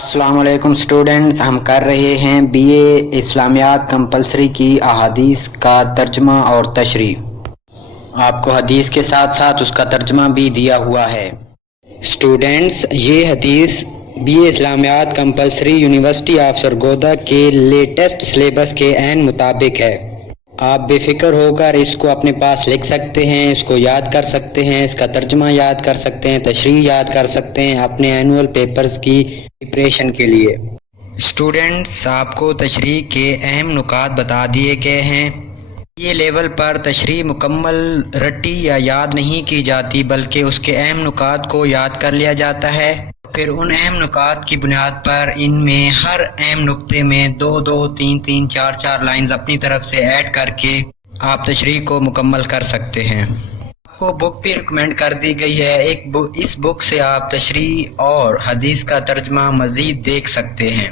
अस्सलाम वालेकुम स्टूडेंट्स, हम कर रहे हैं बीए इस्लामियात कंपलसरी की अहादीस का तर्जमा और तशरीह। आपको हदीस के साथ साथ उसका तर्जमा भी दिया हुआ है। स्टूडेंट्स, ये हदीस बीए इस्लामियात कंपलसरी यूनिवर्सिटी ऑफ सरगोदा के लेटेस्ट सिलेबस के ऐन मुताबिक है। आप बेफिक्र होकर इसको अपने पास लिख सकते हैं, इसको याद कर सकते हैं, इसका तर्जमा याद कर सकते हैं, तशरीह याद कर सकते हैं अपने एनुअल पेपर्स की प्रिपरेशन के लिए। स्टूडेंट्स, आपको तशरीह के अहम नुकात बता दिए गए हैं। ये लेवल पर तशरीह मुकम्मल रट्टी या याद नहीं की जाती, बल्कि उसके अहम नुकात को याद कर लिया जाता है। फिर उन अहम नुकात की बुनियाद पर इनमें हर अहम नुक्ते में 2-2, 3-3, 4-4 लाइंस अपनी तरफ से ऐड करके आप तशरीह को मुकम्मल कर सकते हैं। आपको बुक भी रिकमेंड कर दी गई है। इस बुक से आप तशरीह और हदीस का तर्जमा मज़ीद देख सकते हैं।